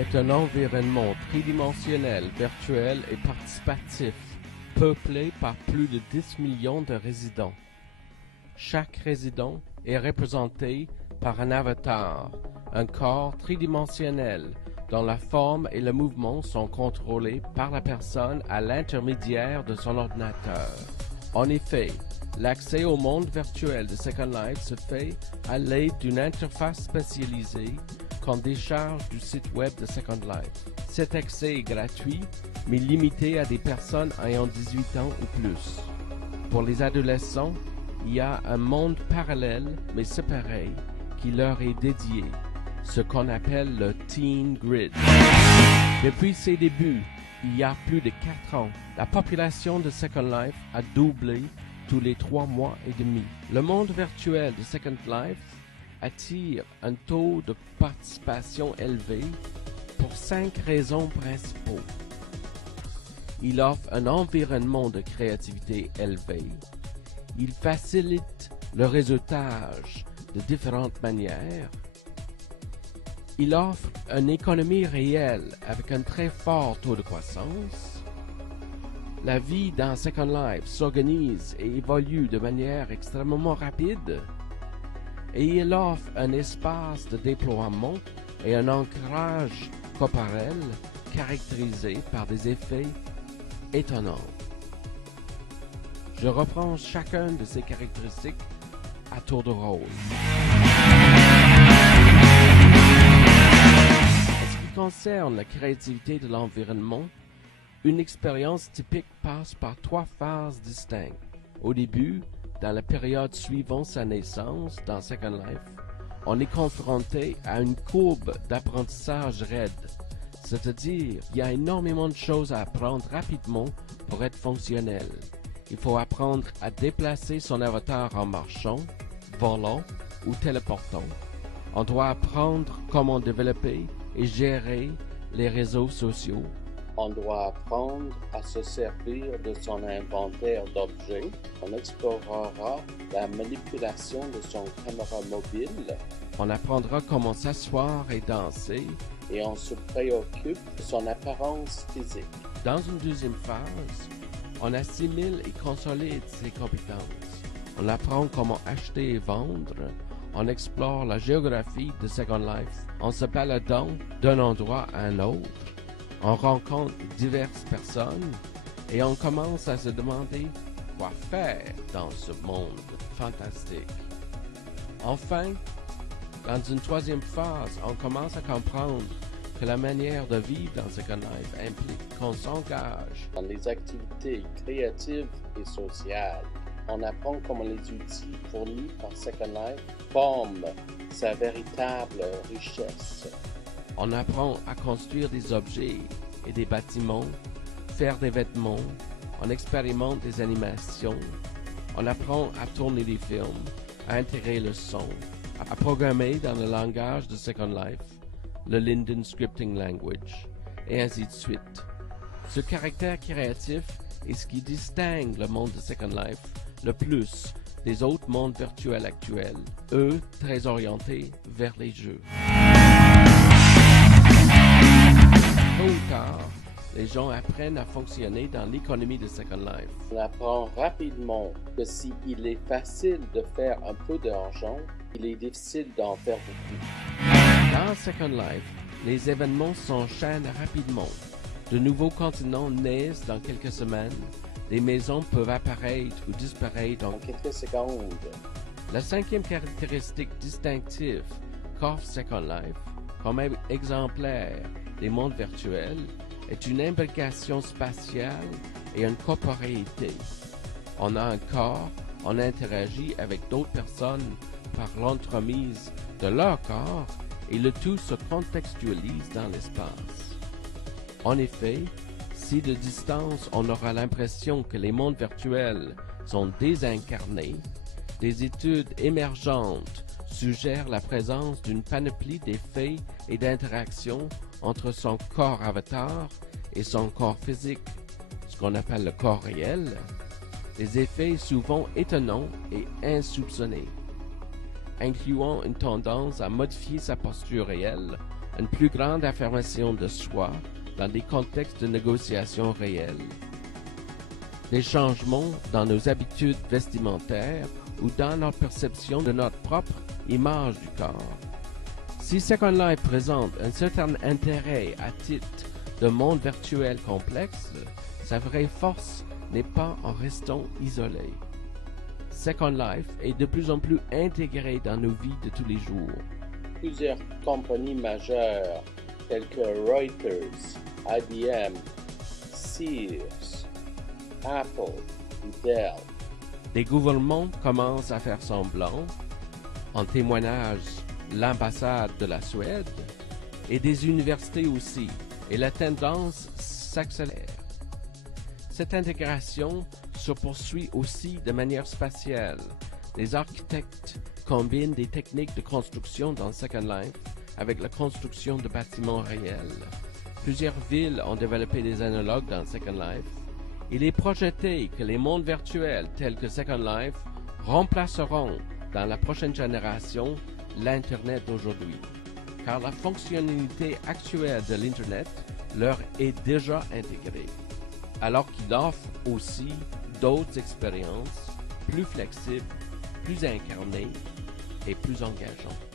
est un environnement tridimensionnel, virtuel et participatif, peuplé par plus de 10 millions de résidents. Chaque résident est représenté par un avatar, un corps tridimensionnel dont la forme et le mouvement sont contrôlés par la personne à l'intermédiaire de son ordinateur. En effet, l'accès au monde virtuel de Second Life se fait à l'aide d'une interface spécialisée qu'on décharge du site web de Second Life. Cet accès est gratuit, mais limité à des personnes ayant 18 ans ou plus. Pour les adolescents, il y a un monde parallèle mais séparé qui leur est dédié, ce qu'on appelle le Teen Grid. Depuis ses débuts, il y a plus de 4 ans, la population de Second Life a doublé tous les 3 mois et demi. Le monde virtuel de Second Life attire un taux de participation élevé pour 5 raisons principaux. Il offre un environnement de créativité élevé. Il facilite le réseautage de différentes manières. Il offre une économie réelle avec un très fort taux de croissance. La vie dans Second Life s'organise et évolue de manière extrêmement rapide. Et il offre un espace de déploiement et un ancrage corporel caractérisé par des effets étonnants. Je reprends chacun de ces caractéristiques à tour de rôle. En ce qui concerne la créativité de l'environnement, une expérience typique passe par 3 phases distinctes. Au début, dans la période suivant sa naissance dans Second Life, on est confronté à une courbe d'apprentissage raide, c'est-à-dire il y a énormément de choses à apprendre rapidement pour être fonctionnel. Il faut apprendre à déplacer son avatar en marchant, volant ou téléportant. On doit apprendre comment développer et gérer les réseaux sociaux. On doit apprendre à se servir de son inventaire d'objets. On explorera la manipulation de son caméra mobile. On apprendra comment s'asseoir et danser. Et on se préoccupe de son apparence physique. Dans une deuxième phase, on assimile et consolide ses compétences. On apprend comment acheter et vendre. On explore la géographie de Second Life en se baladant d'un endroit à un autre. On rencontre diverses personnes et on commence à se demander quoi faire dans ce monde fantastique. Enfin, dans une troisième phase, on commence à comprendre que la manière de vivre dans Second Life implique qu'on s'engage dans les activités créatives et sociales. On apprend comment les outils fournis par Second Life forment sa véritable richesse. On apprend à construire des objets et des bâtiments, faire des vêtements, on expérimente des animations, on apprend à tourner des films, à intégrer le son, à programmer dans le langage de Second Life, le Linden Scripting Language, et ainsi de suite. Ce caractère créatif est ce qui distingue le monde de Second Life le plus des autres mondes virtuels actuels, eux très orientés vers les jeux. Tôt ou tard, les gens apprennent à fonctionner dans l'économie de Second Life. On apprend rapidement que s'il est facile de faire un peu d'argent, il est difficile d'en faire beaucoup. Dans Second Life, les événements s'enchaînent rapidement. De nouveaux continents naissent dans quelques semaines. Des maisons peuvent apparaître ou disparaître en quelques secondes. La cinquième caractéristique distinctive qu'offre Second Life, comme exemplaire des mondes virtuels, est une imbrication spatiale et une corporéité. On a un corps, on interagit avec d'autres personnes par l'entremise de leur corps et le tout se contextualise dans l'espace. En effet, si de distance on aura l'impression que les mondes virtuels sont désincarnés, des études émergentes suggèrent la présence d'une panoplie d'effets et d'interactions entre son corps avatar et son corps physique, ce qu'on appelle le corps réel, des effets souvent étonnants et insoupçonnés, incluant une tendance à modifier sa posture réelle une plus grande affirmation de soi dans des contextes de négociation réels. Des changements dans nos habitudes vestimentaires ou dans notre perception de notre propre image du corps. Si Second Life présente un certain intérêt à titre de monde virtuel complexe, sa vraie force n'est pas en restant isolé. Second Life est de plus en plus intégré dans nos vies de tous les jours. Plusieurs compagnies majeures telles que Reuters, IBM, Sears, Apple et Dell. Les gouvernements commencent à faire semblant, en témoignage l'ambassade de la Suède, et des universités aussi, et la tendance s'accélère. Cette intégration se poursuit aussi de manière spatiale. Les architectes combinent des techniques de construction dans Second Life avec la construction de bâtiments réels. Plusieurs villes ont développé des analogues dans Second Life. Il est projeté que les mondes virtuels tels que Second Life remplaceront dans la prochaine génération l'Internet d'aujourd'hui, car la fonctionnalité actuelle de l'Internet leur est déjà intégrée, alors qu'il offre aussi d'autres expériences plus flexibles, plus incarnées et plus engageantes.